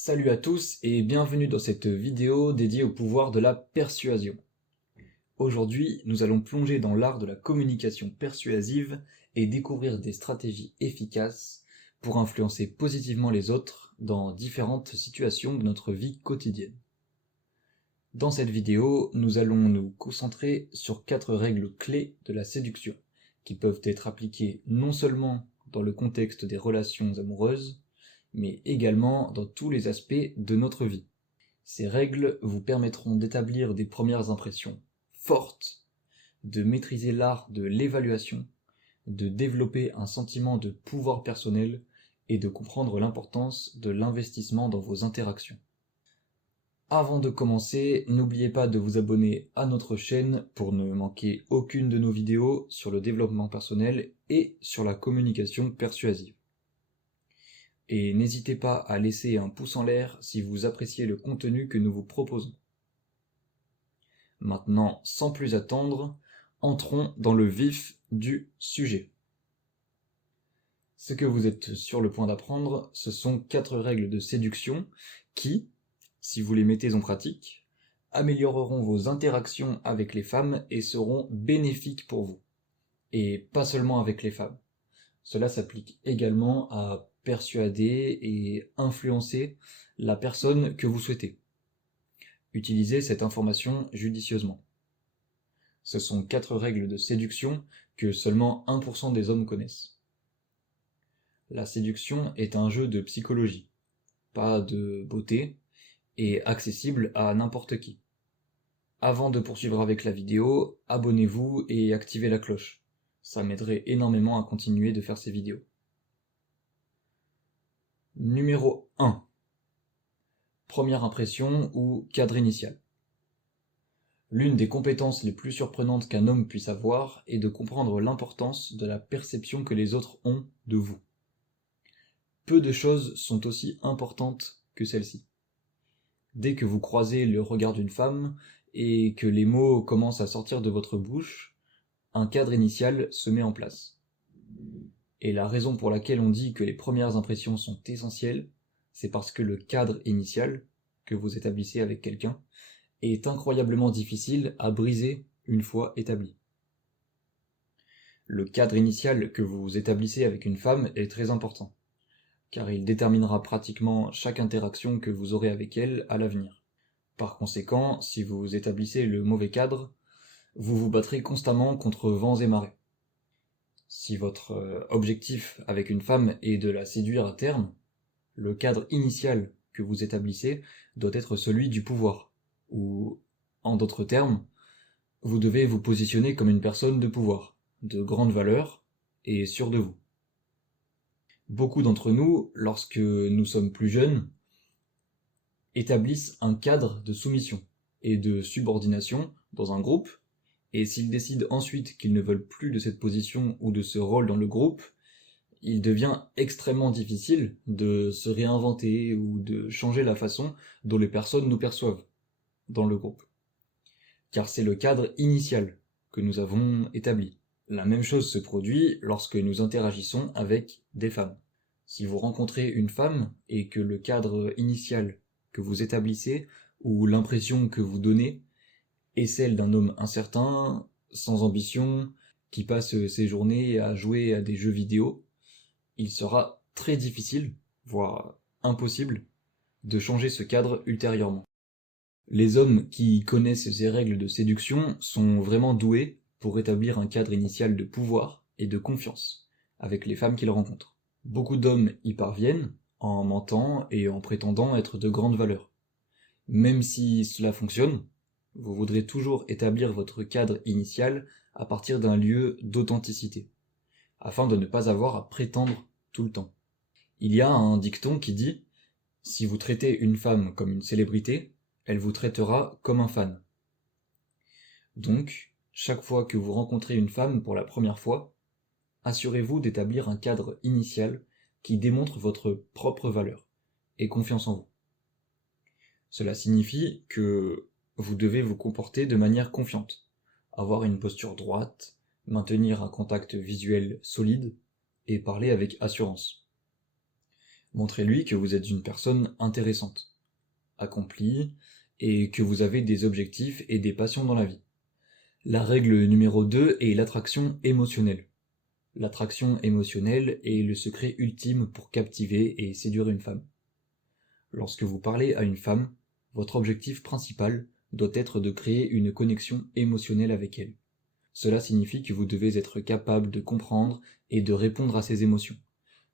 Salut à tous et bienvenue dans cette vidéo dédiée au pouvoir de la persuasion. Aujourd'hui, nous allons plonger dans l'art de la communication persuasive et découvrir des stratégies efficaces pour influencer positivement les autres dans différentes situations de notre vie quotidienne. Dans cette vidéo, nous allons nous concentrer sur 4 règles clés de la séduction, qui peuvent être appliquées non seulement dans le contexte des relations amoureuses, mais également dans tous les aspects de notre vie. Ces règles vous permettront d'établir des premières impressions fortes, de maîtriser l'art de l'évaluation, de développer un sentiment de pouvoir personnel et de comprendre l'importance de l'investissement dans vos interactions. Avant de commencer, n'oubliez pas de vous abonner à notre chaîne pour ne manquer aucune de nos vidéos sur le développement personnel et sur la communication persuasive. Et n'hésitez pas à laisser un pouce en l'air si vous appréciez le contenu que nous vous proposons. Maintenant, sans plus attendre, entrons dans le vif du sujet. Ce que vous êtes sur le point d'apprendre, ce sont 4 règles de séduction qui, si vous les mettez en pratique, amélioreront vos interactions avec les femmes et seront bénéfiques pour vous. Et pas seulement avec les femmes. Cela s'applique également à persuader et influencer la personne que vous souhaitez. Utilisez cette information judicieusement. Ce sont 4 règles de séduction que seulement 1% des hommes connaissent. La séduction est un jeu de psychologie, pas de beauté, et accessible à n'importe qui. Avant de poursuivre avec la vidéo, abonnez-vous et activez la cloche. Ça m'aiderait énormément à continuer de faire ces vidéos. Numéro 1. Première impression ou cadre initial. L'une des compétences les plus surprenantes qu'un homme puisse avoir est de comprendre l'importance de la perception que les autres ont de vous. Peu de choses sont aussi importantes que celle-ci. Dès que vous croisez le regard d'une femme et que les mots commencent à sortir de votre bouche, un cadre initial se met en place. Et la raison pour laquelle on dit que les premières impressions sont essentielles, c'est parce que le cadre initial que vous établissez avec quelqu'un est incroyablement difficile à briser une fois établi. Le cadre initial que vous établissez avec une femme est très important, car il déterminera pratiquement chaque interaction que vous aurez avec elle à l'avenir. Par conséquent, si vous établissez le mauvais cadre, vous vous battrez constamment contre vents et marées. Si votre objectif avec une femme est de la séduire à terme, le cadre initial que vous établissez doit être celui du pouvoir, ou, en d'autres termes, vous devez vous positionner comme une personne de pouvoir, de grande valeur et sûre de vous. Beaucoup d'entre nous, lorsque nous sommes plus jeunes, établissent un cadre de soumission et de subordination dans un groupe, et s'ils décident ensuite qu'ils ne veulent plus de cette position ou de ce rôle dans le groupe, il devient extrêmement difficile de se réinventer ou de changer la façon dont les personnes nous perçoivent dans le groupe. Car c'est le cadre initial que nous avons établi. La même chose se produit lorsque nous interagissons avec des femmes. Si vous rencontrez une femme et que le cadre initial que vous établissez ou l'impression que vous donnez est celle d'un homme incertain, sans ambition, qui passe ses journées à jouer à des jeux vidéo, il sera très difficile, voire impossible, de changer ce cadre ultérieurement. Les hommes qui connaissent ces règles de séduction sont vraiment doués pour établir un cadre initial de pouvoir et de confiance avec les femmes qu'ils rencontrent. Beaucoup d'hommes y parviennent en mentant et en prétendant être de grande valeur. Même si cela fonctionne, vous voudrez toujours établir votre cadre initial à partir d'un lieu d'authenticité, afin de ne pas avoir à prétendre tout le temps. Il y a un dicton qui dit « Si vous traitez une femme comme une célébrité, elle vous traitera comme un fan ». Donc, chaque fois que vous rencontrez une femme pour la première fois, assurez-vous d'établir un cadre initial qui démontre votre propre valeur et confiance en vous. Cela signifie que vous devez vous comporter de manière confiante, avoir une posture droite, maintenir un contact visuel solide et parler avec assurance. Montrez-lui que vous êtes une personne intéressante, accomplie, et que vous avez des objectifs et des passions dans la vie. La règle numéro 2 est l'attraction émotionnelle. L'attraction émotionnelle est le secret ultime pour captiver et séduire une femme. Lorsque vous parlez à une femme, votre objectif principal doit être de créer une connexion émotionnelle avec elle. Cela signifie que vous devez être capable de comprendre et de répondre à ses émotions,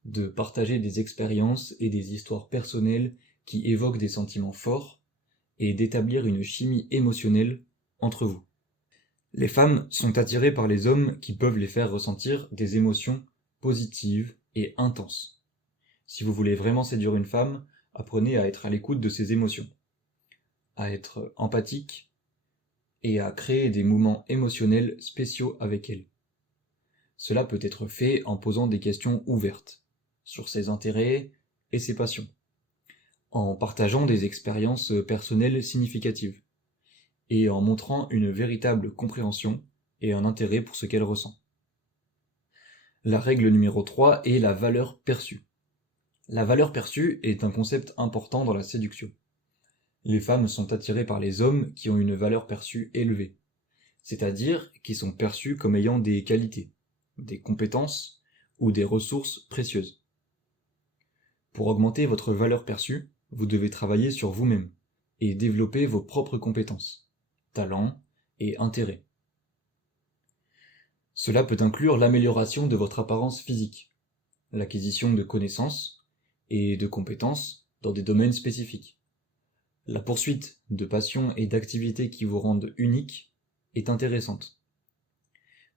de partager des expériences et des histoires personnelles qui évoquent des sentiments forts, et d'établir une chimie émotionnelle entre vous. Les femmes sont attirées par les hommes qui peuvent les faire ressentir des émotions positives et intenses. Si vous voulez vraiment séduire une femme, apprenez à être à l'écoute de ses émotions, à être empathique et à créer des moments émotionnels spéciaux avec elle. Cela peut être fait en posant des questions ouvertes sur ses intérêts et ses passions, en partageant des expériences personnelles significatives, et en montrant une véritable compréhension et un intérêt pour ce qu'elle ressent. La règle numéro 3 est la valeur perçue. La valeur perçue est un concept important dans la séduction. Les femmes sont attirées par les hommes qui ont une valeur perçue élevée, c'est-à-dire qui sont perçus comme ayant des qualités, des compétences ou des ressources précieuses. Pour augmenter votre valeur perçue, vous devez travailler sur vous-même et développer vos propres compétences, talents et intérêts. Cela peut inclure l'amélioration de votre apparence physique, l'acquisition de connaissances et de compétences dans des domaines spécifiques. La poursuite de passions et d'activités qui vous rendent unique est intéressante.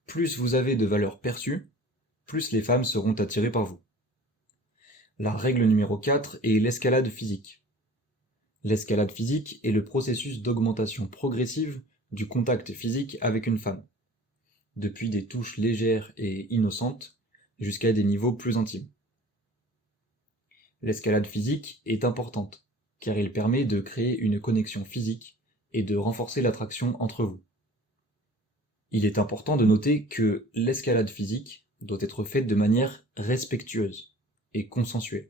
Plus vous avez de valeur perçue, plus les femmes seront attirées par vous. La règle numéro 4 est l'escalade physique. L'escalade physique est le processus d'augmentation progressive du contact physique avec une femme, depuis des touches légères et innocentes jusqu'à des niveaux plus intimes. L'escalade physique est importante, car elle permet de créer une connexion physique et de renforcer l'attraction entre vous. Il est important de noter que l'escalade physique doit être faite de manière respectueuse et consensuelle.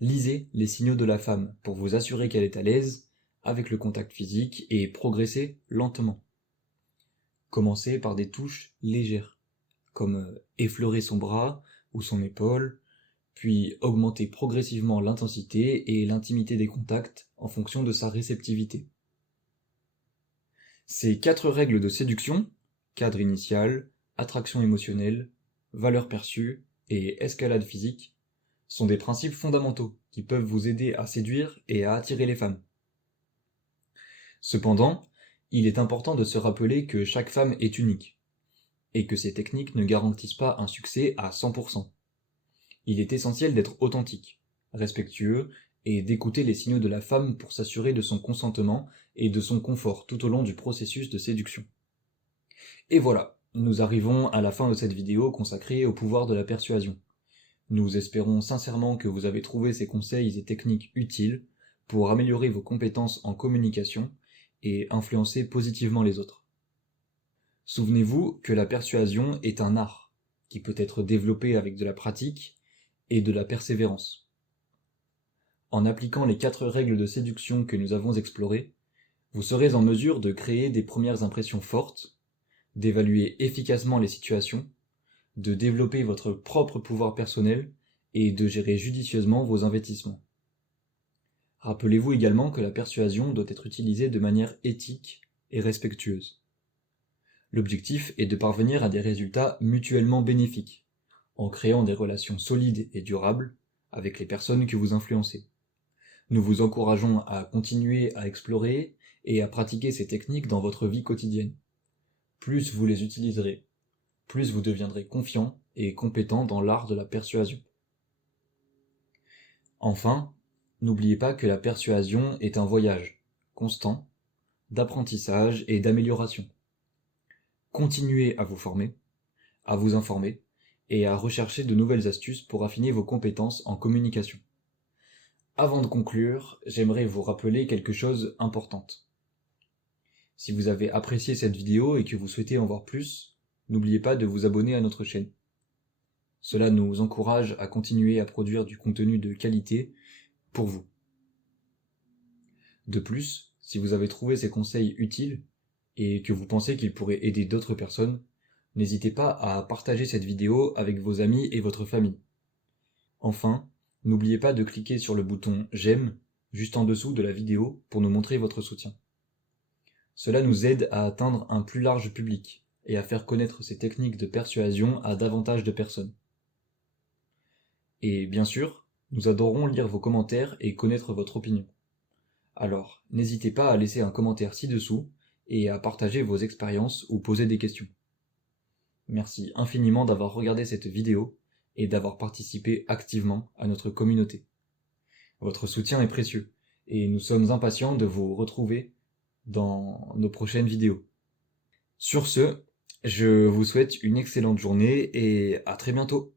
Lisez les signaux de la femme pour vous assurer qu'elle est à l'aise avec le contact physique et progressez lentement. Commencez par des touches légères, comme effleurer son bras ou son épaule, puis augmentez progressivement l'intensité et l'intimité des contacts en fonction de sa réceptivité. Ces 4 règles de séduction, cadre initial, attraction émotionnelle, valeur perçue et escalade physique, sont des principes fondamentaux qui peuvent vous aider à séduire et à attirer les femmes. Cependant, il est important de se rappeler que chaque femme est unique, et que ces techniques ne garantissent pas un succès à 100%. Il est essentiel d'être authentique, respectueux, et d'écouter les signaux de la femme pour s'assurer de son consentement et de son confort tout au long du processus de séduction. Et voilà, nous arrivons à la fin de cette vidéo consacrée au pouvoir de la persuasion. Nous espérons sincèrement que vous avez trouvé ces conseils et techniques utiles pour améliorer vos compétences en communication et influencer positivement les autres. Souvenez-vous que la persuasion est un art qui peut être développé avec de la pratique et de la persévérance. En appliquant les 4 règles de séduction que nous avons explorées, vous serez en mesure de créer des premières impressions fortes, d'évaluer efficacement les situations, de développer votre propre pouvoir personnel et de gérer judicieusement vos investissements. Rappelez-vous également que la persuasion doit être utilisée de manière éthique et respectueuse. L'objectif est de parvenir à des résultats mutuellement bénéfiques, en créant des relations solides et durables avec les personnes que vous influencez. Nous vous encourageons à continuer à explorer et à pratiquer ces techniques dans votre vie quotidienne. Plus vous les utiliserez, plus vous deviendrez confiant et compétent dans l'art de la persuasion. Enfin, n'oubliez pas que la persuasion est un voyage constant d'apprentissage et d'amélioration. Continuez à vous former, à vous informer et à rechercher de nouvelles astuces pour affiner vos compétences en communication. Avant de conclure, j'aimerais vous rappeler quelque chose d'important. Si vous avez apprécié cette vidéo et que vous souhaitez en voir plus, n'oubliez pas de vous abonner à notre chaîne. Cela nous encourage à continuer à produire du contenu de qualité pour vous. De plus, si vous avez trouvé ces conseils utiles et que vous pensez qu'ils pourraient aider d'autres personnes, n'hésitez pas à partager cette vidéo avec vos amis et votre famille. Enfin, n'oubliez pas de cliquer sur le bouton j'aime juste en dessous de la vidéo pour nous montrer votre soutien. Cela nous aide à atteindre un plus large public et à faire connaître ces techniques de persuasion à davantage de personnes. Et bien sûr, nous adorons lire vos commentaires et connaître votre opinion. Alors, n'hésitez pas à laisser un commentaire ci-dessous et à partager vos expériences ou poser des questions. Merci infiniment d'avoir regardé cette vidéo et d'avoir participé activement à notre communauté. Votre soutien est précieux et nous sommes impatients de vous retrouver dans nos prochaines vidéos. Sur ce, je vous souhaite une excellente journée et à très bientôt.